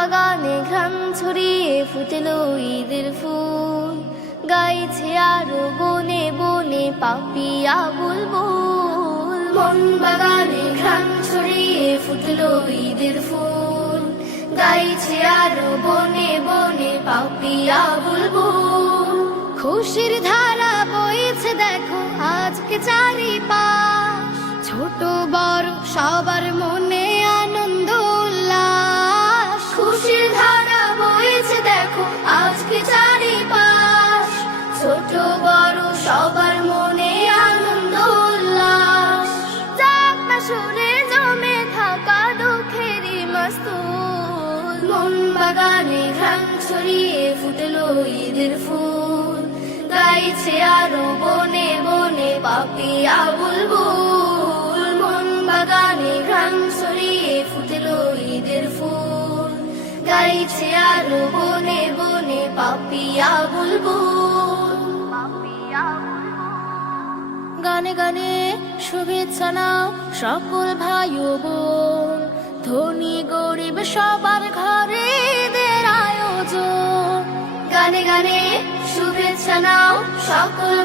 বাগানে ঘ্রাণ ছড়িয়ে ফুটলো ঈদের ফুল, গাইছে আরো বনে বনে পাপিয়া বুলবুল। মন বাগানে ঘ্রাণ ছড়িয়ে ফুটলো ঈদের ফুল, গাইছে আরো বনে বনে পাপিয়া বুলবুল। খুশির ধারা বইছে দেখো আজকে চারিপাশ, ছোট বড় সবার মনে আনন্দ উল্লাস। খুশির ধারা বইছে দেখো আজকে চারিপাশ, ছোট বড় সবার মনে আনন্দ উল্লাস। যাক না সুরে জমে থাকা দুঃখেরই মাস্তুল, মন বাগানে ঘ্রাণ ছড়িয়ে ফুটলো ঈদের ফুল, গাইছে আরো বনে বনে পাপিয়া বুলবুল। মন বাগানে ঘ্রাণ ছড়িয়ে ফুটলো ঈদের ফুল, গাইছে আরো বনে বনে পাপিয়া বুলবুল। গানে গানে শুভেচ্ছা নাও সকল ভাই ও বোন, ধনী গরিব সবার ঘরে ঈদের আয়োজন। গানে গানে শুভেচ্ছা নাও সকল